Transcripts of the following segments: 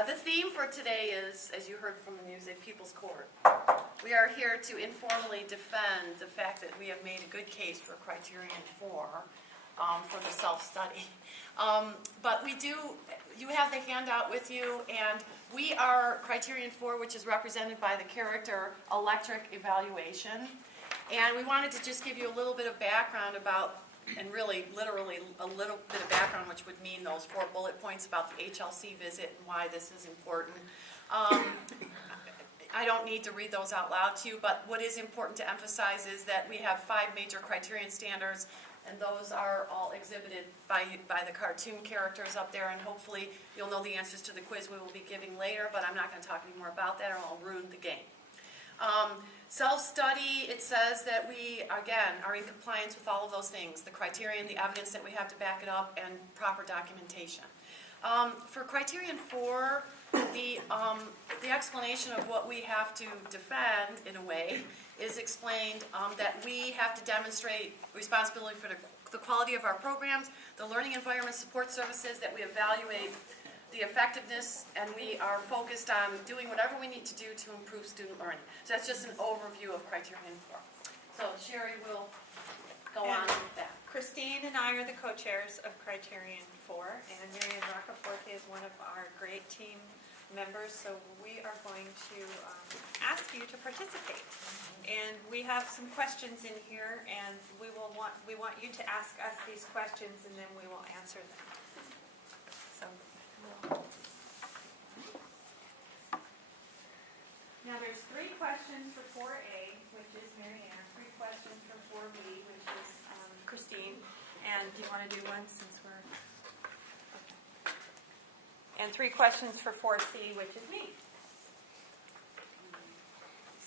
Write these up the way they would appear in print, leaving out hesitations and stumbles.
the theme for today is, as you heard from the music, People's Court. We are here to informally defend the fact that we have made a good case for Criterion 4 for the self-study. But you have the handout with you, and we are Criterion 4, which is represented by the character electric evaluation. And we wanted to just give you a little bit of background about, and really, literally, a little bit of background, which would mean those 4 bullet points about the HLC visit and why this is important. I don't need to read those out loud to you, but what is important to emphasize is that we have 5 major criterion standards, and those are all exhibited by the cartoon characters up there, and hopefully you'll know the answers to the quiz we will be giving later, but I'm not going to talk any more about that or I'll ruin the game. Self-study, it says that we, again, are in compliance with all of those things, the criterion, the evidence that we have to back it up, and proper documentation. For Criterion 4, the explanation of what we have to defend, in a way, is explained that we have to demonstrate responsibility for the quality of our programs, the learning environment support services, that we evaluate the effectiveness, and we are focused on doing whatever we need to do to improve student learning. So that's just an overview of Criterion 4. So Sherry will go on with that. Christine and I are the co-chairs of Criterion 4, and Marianne Roccaforte is one of our great team members, so we are going to ask you to participate. And we have some questions in here, and we want you to ask us these questions, and then we will answer them. So. Now there's 3 questions for 4A, which is Marianne, 3 questions for 4B, which is Christine, and do you want to do one since we're... Okay. And 3 questions for 4C, which is me.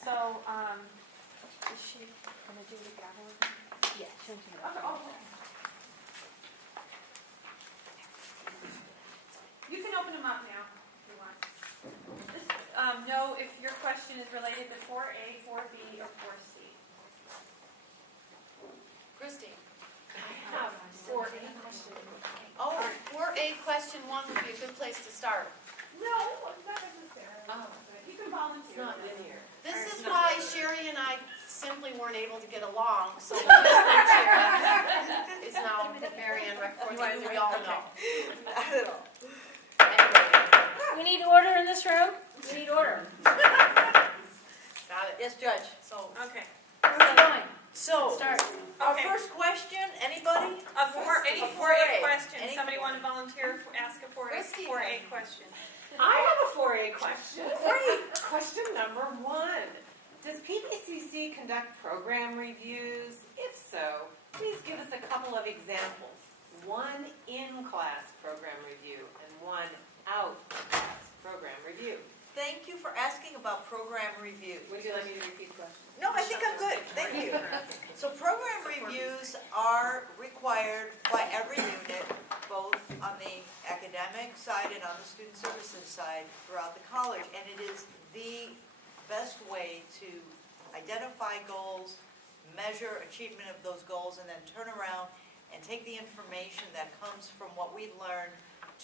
So, is she going to do the gavel? Yeah, she'll do it. Oh, okay. You can open them up now if you want. Just know if your question is related to 4A, 4B, or 4C. Christine. I have 4A question. Oh, 4A question 1 would be a good place to start. No, not necessarily. Oh. You can volunteer. It's not in here. This is why Sherry and I simply weren't able to get along, so is now Marianne Roccaforte, who we all know. Not at all. Anyway. We need order in this room. We need order. Got it. Yes, Judge. So, Okay. So, Start. our Okay. first question, anybody? Any A 4A question. Any- Somebody want to volunteer? Ask a 4A question. I have a 4A question. Great. Question number 1. Does PVCC conduct program reviews? If so, please give us a couple of examples. 1 in-class program review and 1 out-class program review. Thank you for asking about program reviews. Would you like me to repeat the question? No, I think I'm good. Thank you. So program reviews are required by every unit, both on the academic side and on the student services side throughout the college. And it is the best way to identify goals, measure achievement of those goals, and then turn around and take the information that comes from what we learned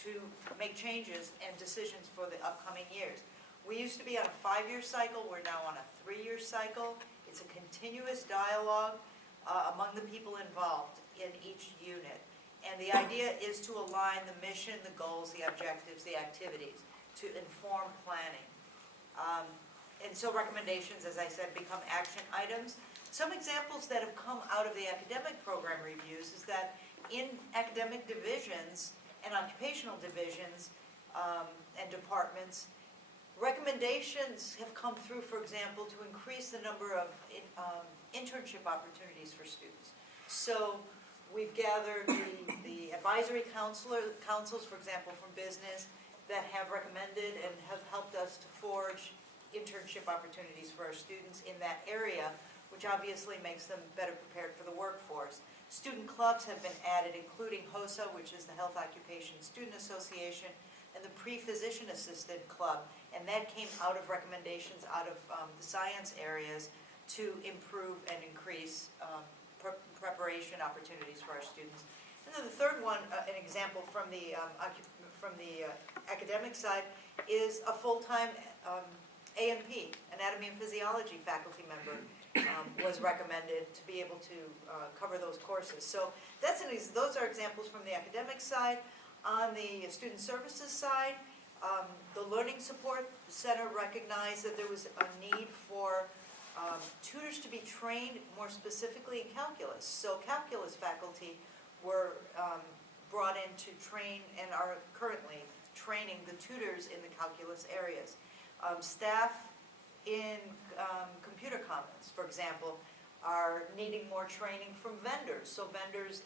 to make changes and decisions for the upcoming years. We used to be on a 5-year cycle. We're now on a 3-year cycle. It's a continuous dialogue among the people involved in each unit. And the idea is to align the mission, the goals, the objectives, the activities to inform planning. And so recommendations, as I said, become action items. Some examples that have come out of the academic program reviews is that in academic divisions and occupational divisions and departments, recommendations have come through, for example, to increase the number of internship opportunities for students. So we've gathered the advisory councils, for example, from business, that have recommended and have helped us to forge internship opportunities for our students in that area, which obviously makes them better prepared for the workforce. Student clubs have been added, including HOSA, which is the Health Occupation Student Association, and the Pre-Physician Assisted Club, and that came out of recommendations out of the science areas to improve and increase preparation opportunities for our students. And then the third one, an example from the academic side, is a full-time A&P, Anatomy and Physiology faculty member, was recommended to be able to cover those courses. So those are examples from the academic side. On the student services side, the Learning Support Center recognized that there was a need for tutors to be trained more specifically in calculus. So calculus faculty were brought in to train and are currently training the tutors in the calculus areas. Staff in computer commons, for example, are needing more training from vendors. So vendors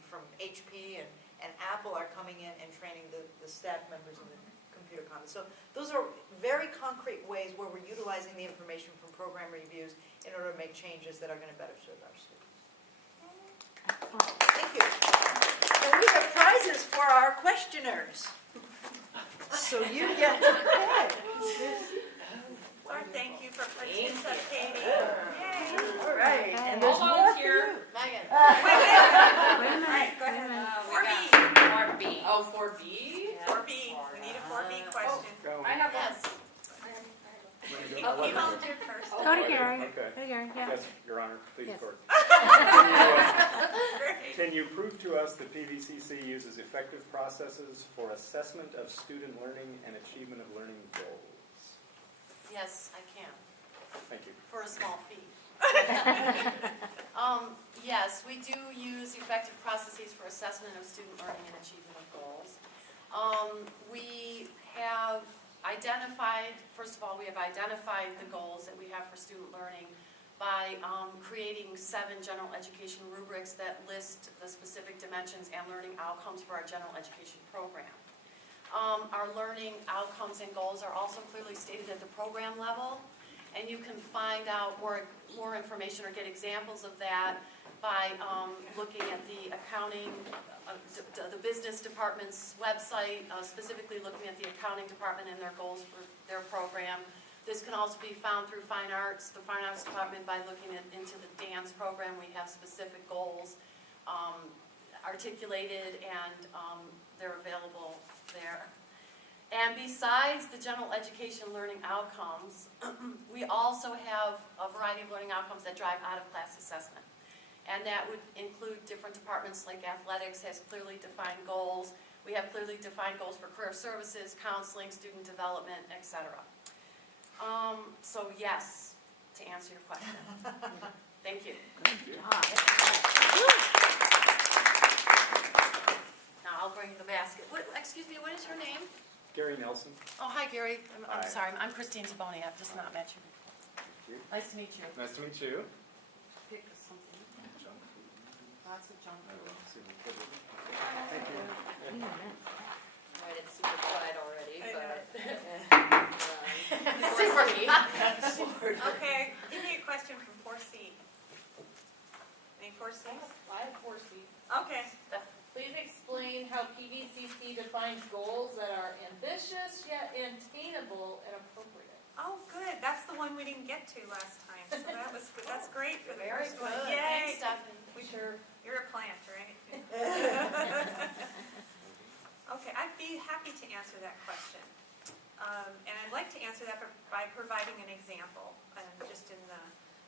from HP and Apple are coming in and training the staff members in the computer commons. So those are very concrete ways where we're utilizing the information from program reviews in order to make changes that are going to better serve our students. Thank you. And we have prizes for our questioners. So you get to pick. Or thank you for participating. Yay. All right, and there's I'll more for volunteer. you. Megan. All right, go ahead. We 4B. got 4B. Oh, 4B? 4B. We need a 4B question. I have one. Oh, you volunteered first. Go to Gary. Okay. Go to Gary, yeah. Yes, Your Honor, please Yes. record. Great. Can you prove to us that PVCC uses effective processes for assessment of student learning and achievement of learning goals? Yes, I can, Thank you. for a small fee. Yes, we do use effective processes for assessment of student learning and achievement of goals. We have identified, first of all, we have identified the goals that we have for student learning by creating 7 general education rubrics that list the specific dimensions and learning outcomes for our general education program. Our learning outcomes and goals are also clearly stated at the program level, and you can find out more information or get examples of that by looking at the accounting, the business department's website, specifically looking at the accounting department and their goals for their program. This can also be found through fine arts, the fine arts department, by looking into the dance program. We have specific goals articulated, and they're available there. And besides the general education learning outcomes, we also have a variety of learning outcomes that drive out-of-class assessment. And that would include different departments, like athletics has clearly defined goals. We have clearly defined goals for career services, counseling, student development, etc. So yes, to answer your question. Thank you. Now I'll bring the basket. Excuse me, what is your name? Gary Nelson. Oh, hi, Gary. I'm Hi. sorry. I'm Christine Taboni. I've just not met you before. Thank you. Nice to meet you. Nice to meet you. Pick something. Lots of junk. Thank you. Right, it's super quiet already, I but. Okay, give me a question from 4C. Any 4Cs? I have 4C. Okay. Please explain how PVCC defines goals that are ambitious yet attainable and appropriate. Oh, good. That's the one we didn't get to last time. So that's great for the Very first good. one. Yay. Thanks, Stephanie. You're a plant, right? Okay, I'd be happy to answer that question. And I'd like to answer that by providing an example, just in the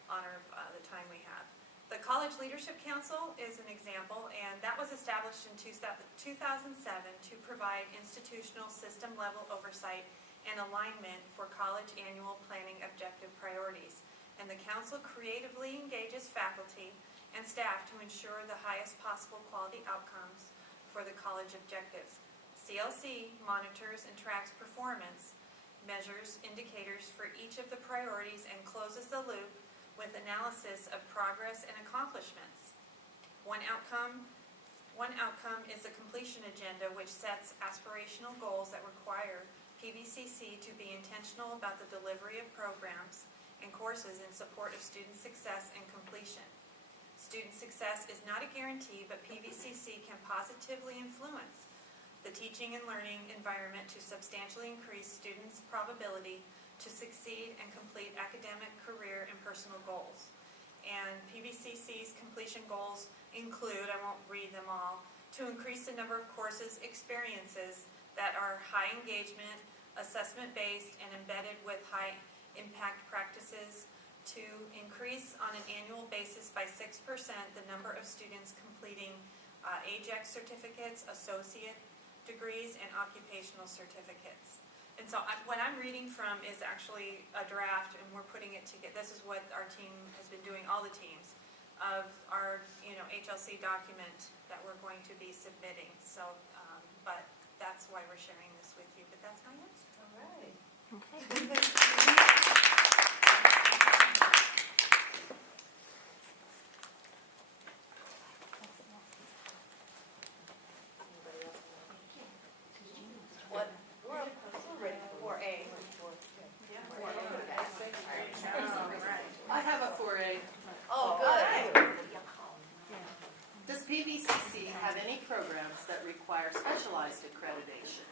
honor of the time we have. The College Leadership Council is an example, and that was established in 2007 to provide institutional system-level oversight and alignment for college annual planning objective priorities. And the council creatively engages faculty and staff to ensure the highest possible quality outcomes for the college objectives. CLC monitors and tracks performance, measures indicators for each of the priorities, and closes the loop with analysis of progress and accomplishments. One outcome is the completion agenda, which sets aspirational goals that require PVCC to be intentional about the delivery of programs and courses in support of student success and completion. Student success is not a guarantee, but PVCC can positively influence the teaching and learning environment to substantially increase students' probability to succeed and complete academic, career, and personal goals. And PVCC's completion goals include, I won't read them all, to increase the number of courses experiences that are high engagement, assessment-based and embedded with high-impact practices. To increase on an annual basis by 6% the number of students completing AJEX certificates, associate degrees, and occupational certificates. And so what I'm reading from is actually a draft, and we're putting it together. This is what our team has been doing, all the teams, of our HLC document that we're going to be submitting. So, but that's why we're sharing this with you. But that's my answer. All right. What? We're ready for 4A. I have a 4A. Oh, good. Does PVCC have any programs that require specialized accreditation?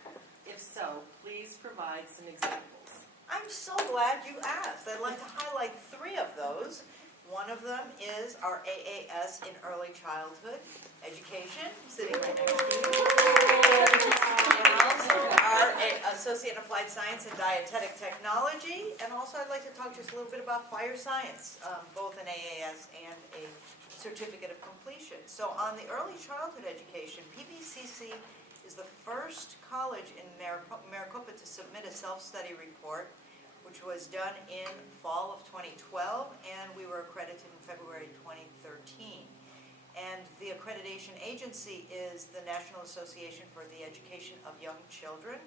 If so, please provide some examples. I'm so glad you asked. I'd like to highlight 3 of those. One of them is our AAS in early childhood education, sitting right next to you. And also our Associate in Applied Science and Dietetic Technology. And also I'd like to talk just a little bit about fire science, both an AAS and a certificate of completion. So on the early childhood education, PVCC is the first college in Maricopa to submit a self-study report, which was done in fall of 2012, and we were accredited in February 2013. And the accreditation agency is the National Association for the Education of Young Children.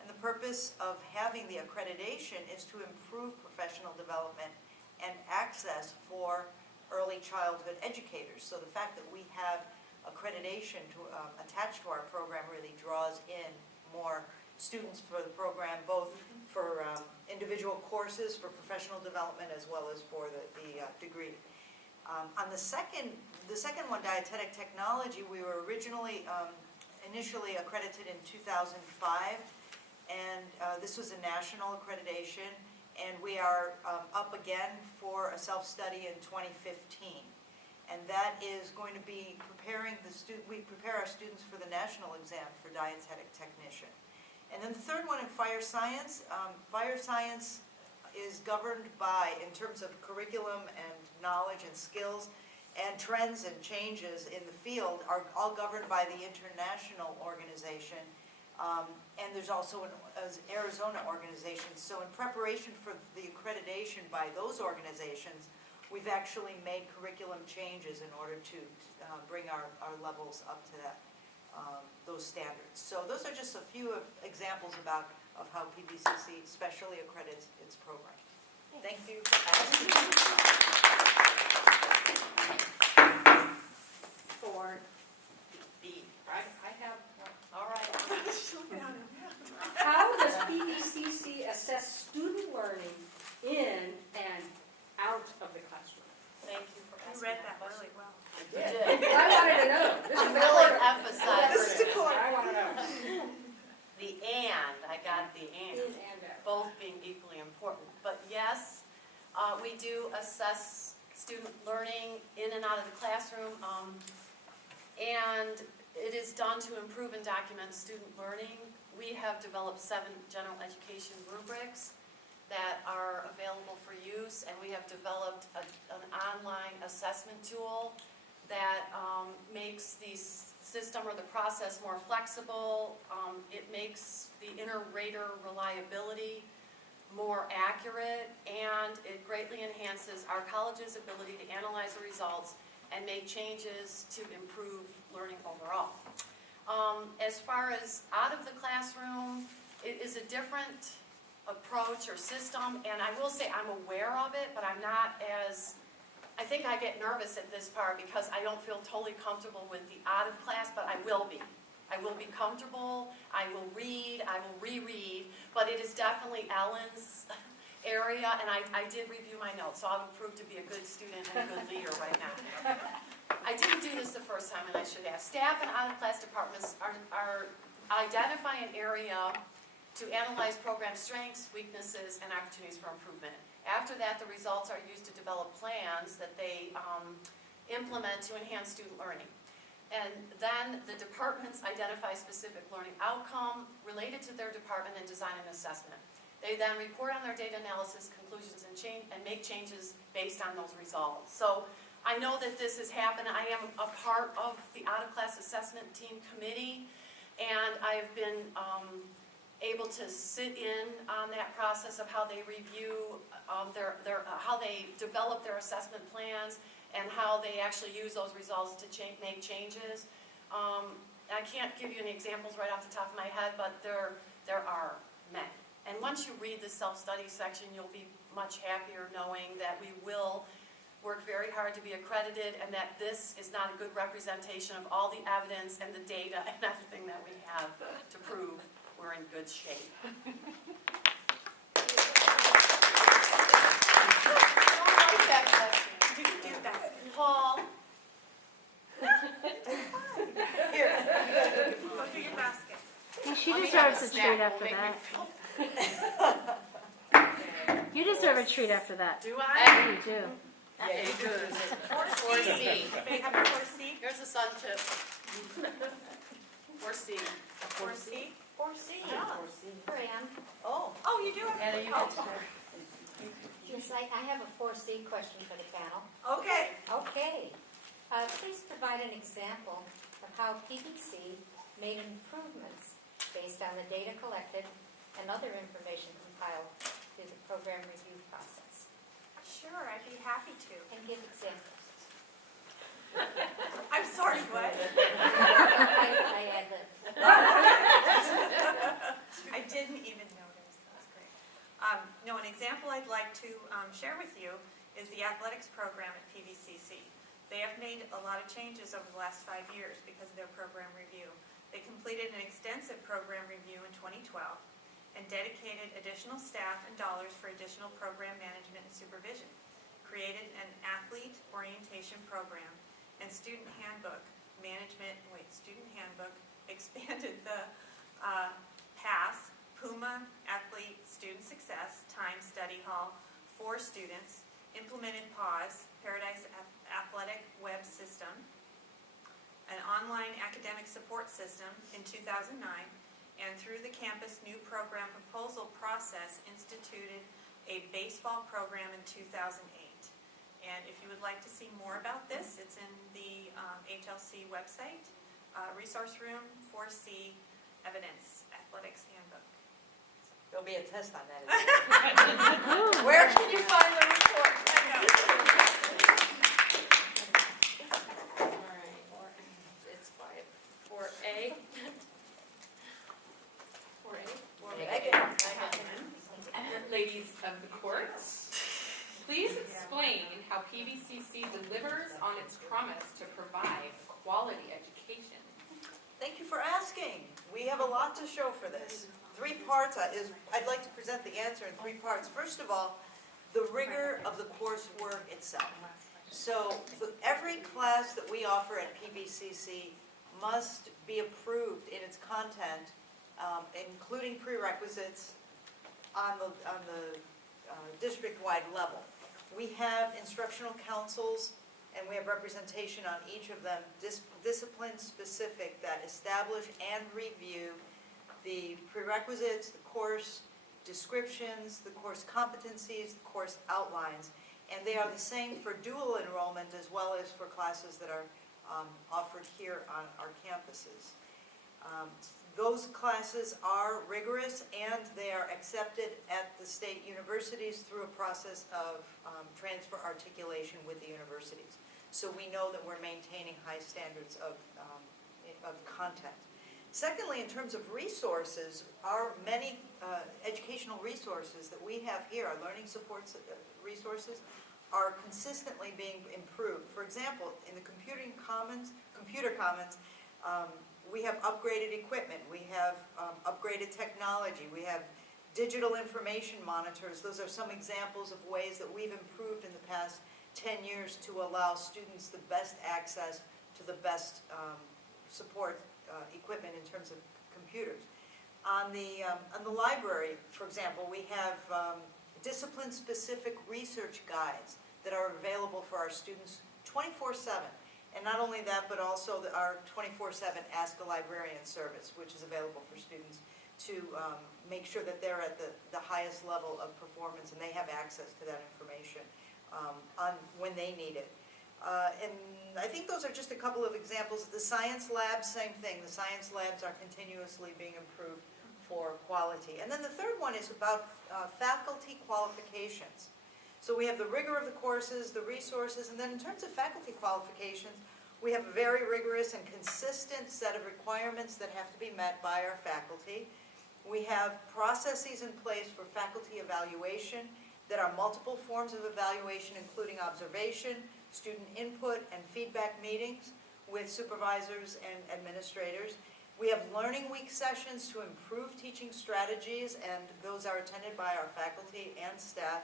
And the purpose of having the accreditation is to improve professional development and access for early childhood educators. So the fact that we have accreditation attached to our program really draws in more students for the program, both for individual courses, for professional development, as well as for the degree. On the second one, dietetic technology, we were initially accredited in 2005, and this was a national accreditation, and we are up again for a self-study in 2015. And that is going to be preparing we prepare our students for the national exam for dietetic technician. And then the third one in fire science is governed by, in terms of curriculum and knowledge and skills and trends and changes in the field, are all governed by the international organization. And there's also an Arizona organization. So in preparation for the accreditation by those organizations, we've actually made curriculum changes in order to bring our levels up to those standards. So those are just a few examples of how PVCC specially accredits its program. Thank you for asking. 4B. I have All right. How does PVCC assess student learning in and out of the classroom? Thank you for You asking read that that question. really well. I wanted to know. This is the Really order. emphasize This is the corner. I want to know. the and, I got the and. In and out. Both being equally important. But yes, we do assess student learning in and out of the classroom, and it is done to improve and document student learning. We have developed 7 general education rubrics that are available for use, and we have developed an online assessment tool that makes the system or the process more flexible. It makes the inter-rater reliability more accurate, and it greatly enhances our college's ability to analyze the results and make changes to improve learning overall. As far as out of the classroom, it is a different approach or system, and I will say I'm aware of it, but I'm not as, I think I get nervous at this part because I don't feel totally comfortable with the out of class, but I will be. I will be comfortable, I will read, I will reread, but it is definitely Ellen's area, and I did review my notes, so I'll prove to be a good student and a good leader right now. I didn't do this the first time, and I should have. Staff and out-of-class departments are identify an area to analyze program strengths, weaknesses, and opportunities for improvement. After that, the results are used to develop plans that they implement to enhance student learning. And then the departments identify specific learning outcome related to their department and design an assessment. They then report on their data analysis conclusions and make changes based on those results. So I know that this has happened. I am a part of the out-of-class assessment team committee, and I've been able to sit in on that process of how they review how they develop their assessment plans and how they actually use those results to make changes. I can't give you any examples right off the top of my head, but there are many. And once you read the self-study section, you'll be much happier knowing that we will work very hard to be accredited and that this is not a good representation of all the evidence and the data and everything that we have to prove we're in good shape. You can do that. Paul? Here. Go through your basket. She Let me deserves have a snack. treat Will after make me that. feel- You deserve a treat after that. Do Yeah, I? you do. Yeah, you do. 4C. May I have a 4C? Here's the sun tip. 4C. 4C? 4C. Fran, Oh. Oh, you do have. Anna, you oh, get to- yes, I have a 4C question for the panel. Okay. Okay. Please provide an example of how PBC made improvements based on the data collected and other information compiled through the program review process. Sure, I'd be happy to. And give examples. I'm sorry, what? I had the, I didn't even notice. That's great. No, an example I'd like to share with you is the athletics program at PVCC. They have made a lot of changes over the last 5 years because of their program review. They completed an extensive program review in 2012 and dedicated additional staff and dollars for additional program management and supervision, created an athlete orientation program and student handbook, expanded the PASS, Puma Athlete Student Success Time Study Hall for students, implemented PAWS, Paradise Athletic Web System, an online academic support system in 2009, and through the campus new program proposal process instituted a baseball program in 2008. And if you would like to see more about this, it's in the HLC website, resource room 4C evidence athletics handbook. There'll be a test on that. Where can you find the report? All right. It's by 4A. 4A. Ladies of the court, please explain how PVCC delivers on its promise to provide quality education. Thank you for asking. We have a lot to show for this. 3 parts. I'd like to present the answer in 3 parts. First of all, the rigor of the coursework itself. So every class that we offer at PVCC must be approved in its content, including prerequisites on the district-wide level. We have instructional councils, and we have representation on each of them, discipline-specific, that establish and review the prerequisites, the course descriptions, the course competencies, the course outlines. And they are the same for dual enrollment as well as for classes that are offered here on our campuses. Those classes are rigorous and they are accepted at the state universities through a process of transfer articulation with the universities. So we know that we're maintaining high standards of content. Secondly, in terms of resources, our many educational resources that we have here, our learning support resources, are consistently being improved. For example, in the computer commons, we have upgraded equipment, we have upgraded technology, we have digital information monitors. Those are some examples of ways that we've improved in the past 10 years to allow students the best access to the best support equipment in terms of computers. On the library, for example, we have discipline-specific research guides that are available for our students 24/7. And not only that, but also our 24/7 Ask a Librarian service, which is available for students to make sure that they're at the highest level of performance and they have access to that information on when they need it. And I think those are just a couple of examples. The science labs, same thing. The science labs are continuously being improved for quality. And then the third one is about faculty qualifications. So we have the rigor of the courses, the resources, and then in terms of faculty qualifications, we have a very rigorous and consistent set of requirements that have to be met by our faculty. We have processes in place for faculty evaluation that are multiple forms of evaluation, including observation, student input, and feedback meetings with supervisors and administrators. We have learning week sessions to improve teaching strategies, and those are attended by our faculty and staff.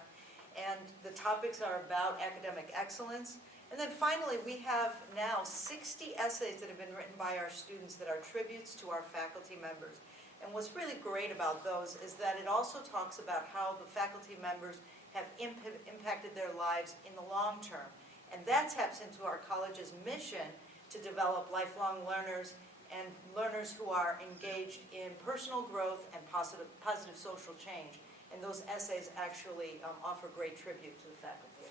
And the topics are about academic excellence. And then finally, we have now 60 essays that have been written by our students that are tributes to our faculty members. And what's really great about those is that it also talks about how the faculty members have impacted their lives in the long term. And that taps into our college's mission to develop lifelong learners and learners who are engaged in personal growth and positive social change. And those essays actually offer great tribute to the faculty.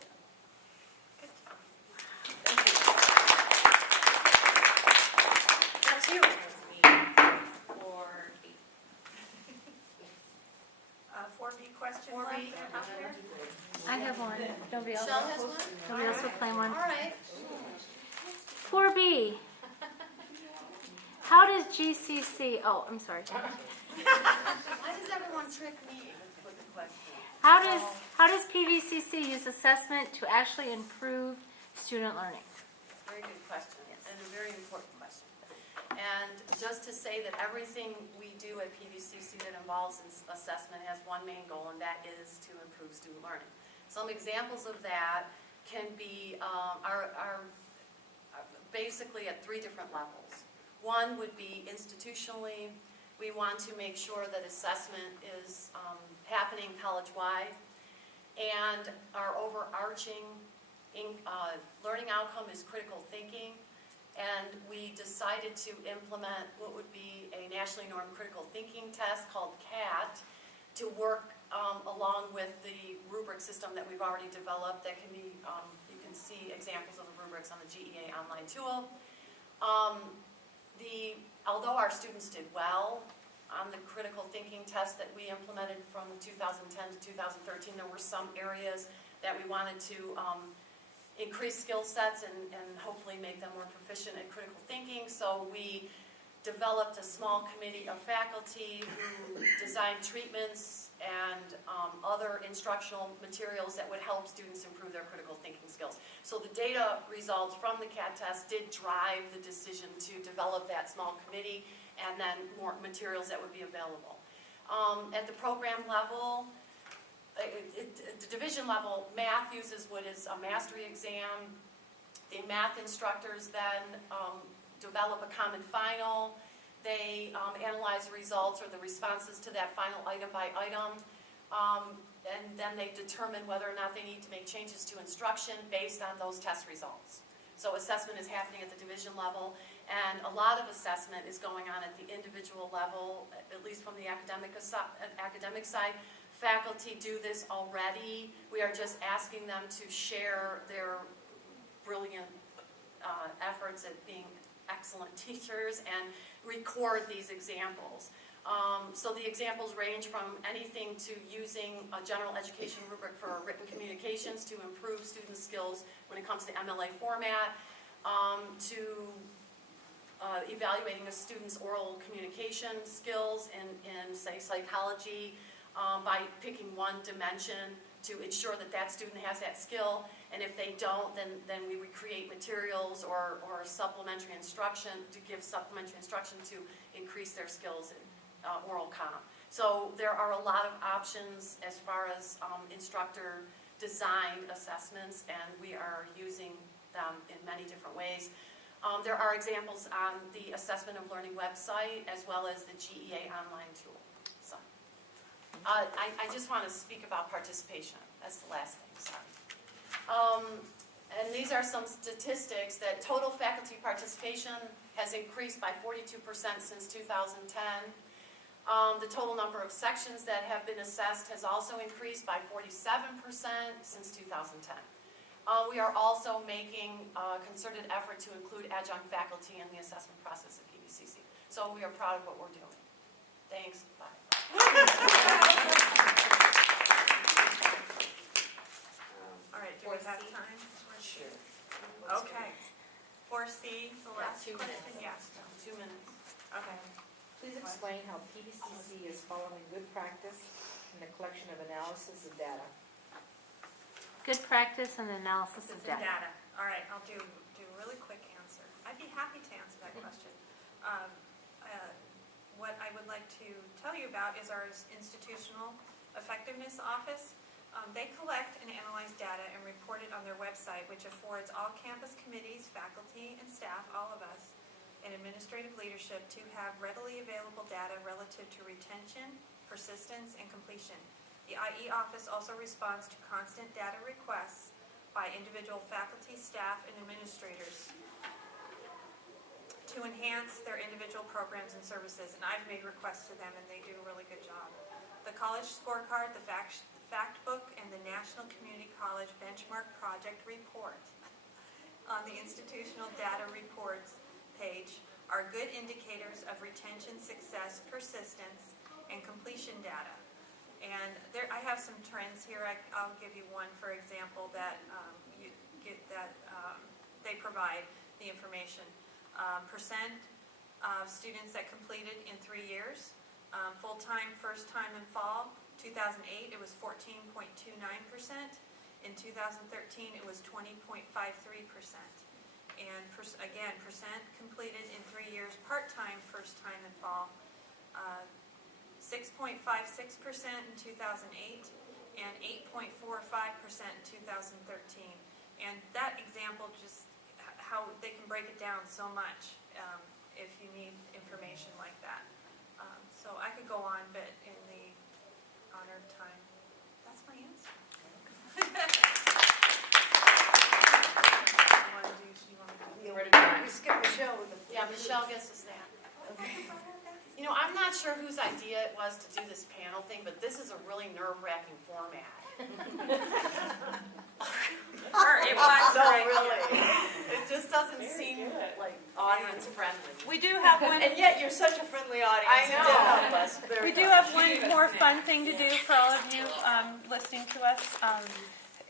That's you. Four B question 4B. left out there? I have one. Nobody else. Shell has one? Nobody else will claim one. All right. 4B. How does GCC, oh, I'm sorry. Why does everyone trick me with the question? How does PVCC use assessment to actually improve student learning? Very good question, and a very important question. And just to say that everything we do at PVCC that involves assessment has one main goal, and that is to improve student learning. Some examples of that can be are basically at three different levels. One would be institutionally. We want to make sure that assessment is happening college-wide, and our overarching learning outcome is critical thinking. And we decided to implement what would be a nationally normed critical thinking test called CAT to work along with the rubric system that we've already developed that can be, you can see examples of the rubrics on the GEA online tool. Although our students did well on the critical thinking test that we implemented from 2010 to 2013, there were some areas that we wanted to increase skill sets and hopefully make them more proficient at critical thinking. So we developed a small committee of faculty who designed treatments and other instructional materials that would help students improve their critical thinking skills. So the data results from the CAT test did drive the decision to develop that small committee and then more materials that would be available. At the program level, the division level, math uses what is a mastery exam. The math instructors then develop a common final. They analyze the results or the responses to that final item by item. And then they determine whether or not they need to make changes to instruction based on those test results. So assessment is happening at the division level, and a lot of assessment is going on at the individual level, at least from the academic side. Faculty do this already. We are just asking them to share their brilliant efforts at being excellent teachers and record these examples. So the examples range from anything to using a general education rubric for written communications to improve student skills when it comes to MLA format, to evaluating a student's oral communication skills in say, psychology, by picking one dimension to ensure that that student has that skill, and if they don't, then we recreate materials or supplementary instruction to give supplementary instruction to increase their skills in oral comm. So there are a lot of options as far as instructor designed assessments, and we are using them in many different ways. There are examples on the Assessment of Learning website as well as the GEA online tool. So I just want to speak about participation. That's the last thing, sorry. And these are some statistics that total faculty participation has increased by 42% since 2010. The total number of sections that have been assessed has also increased by 47% since 2010. We are also making a concerted effort to include adjunct faculty in the assessment process at PVCC. So we are proud of what we're doing. Thanks. Bye. All right, do we have time? Sure. Okay. 4C, the last Yeah, 2 question, minutes. yes. 2 minutes. Okay. Please explain how PVCC is following good practice in the collection of analysis of data. Good practice and analysis This of is the data. data. All right, I'll do a really quick answer. I'd be happy to answer that question. What I would like to tell you about is our institutional effectiveness office. They collect and analyze data and report it on their website, which affords all campus committees, faculty, and staff, all of us, and administrative leadership to have readily available data relative to retention, persistence, and completion. The IE office also responds to constant data requests by individual faculty, staff, and administrators to enhance their individual programs and services, and I've made requests to them, and they do a really good job. The college scorecard, the fact book, and the National Community College Benchmark Project Report on the institutional data reports page are good indicators of retention, success, persistence, and completion data. And there, I have some trends here. I'll give you one, for example, that you get that they provide the information. Percent of students that completed in 3 years. Full-time, first time in fall, 2008, it was 14.29%. In 2013, it was 20.53%. And again, percent completed in 3 years, part-time, first time in fall, 6.56% in 2008, and 8.45% in 2013. And that example just how they can break it down so much if you need information like that. So I could go on, but in the honor of time, that's my answer. We skip Michelle with the. Yeah, Michelle gets us that. You know, I'm not sure whose idea it was to do this panel thing, but this is a really nerve-wracking format. It was No, great. really. It just doesn't seem like audience-friendly. We do have one. And yet you're such a friendly audience. I You know. did help us very We do much. have one more fun thing to do for all of you listening to us.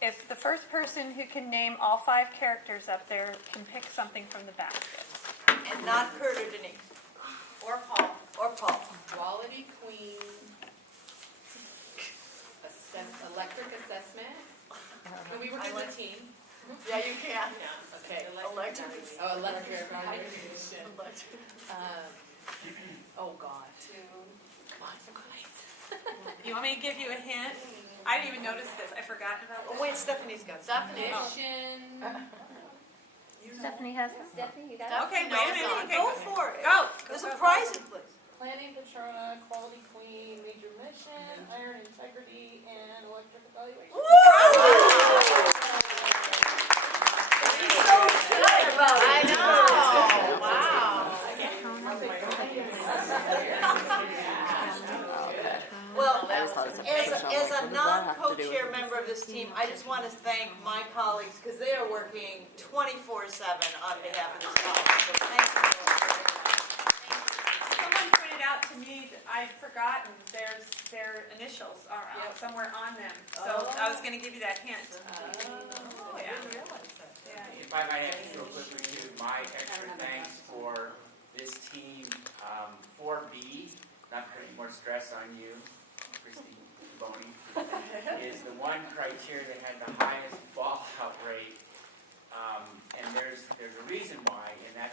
If the first person who can name all 5 characters up there can pick something from the basket. And not Kurt or Denise. Or Paul. Or Paul. Quality Queen, electric assessment. We were I with like- the team. Yeah, you can. Okay. Electric. Oh, electric evaluation. Oh, God. You want me to give you a hint? I didn't even notice this. I forgot about Oh, this. wait, Stephanie's got it. Definition. Stephanie has one? Stephanie, you got it? Okay, wait a minute. Okay, Go for it. Go. There's a prize in place. Planning Patrona, Quality Queen, Major Mission, Iron Integrity, and Electric Evaluation. She's so excited about it. I know. Wow. Well, as a non-co-chair member of this team, I just want to thank my colleagues because they are working 24/7 on behalf of this college. So thank you. Someone pointed out to me that I'd forgotten their initials are somewhere on them. So I was going to give you that hint. Oh, I didn't realize that. Yeah. If I might add just real quickly too, my extra thanks for this team, 4B, not putting more stress on you, Christy Boney, is the one criteria that had the highest fallout rate. And there's a reason why, and that's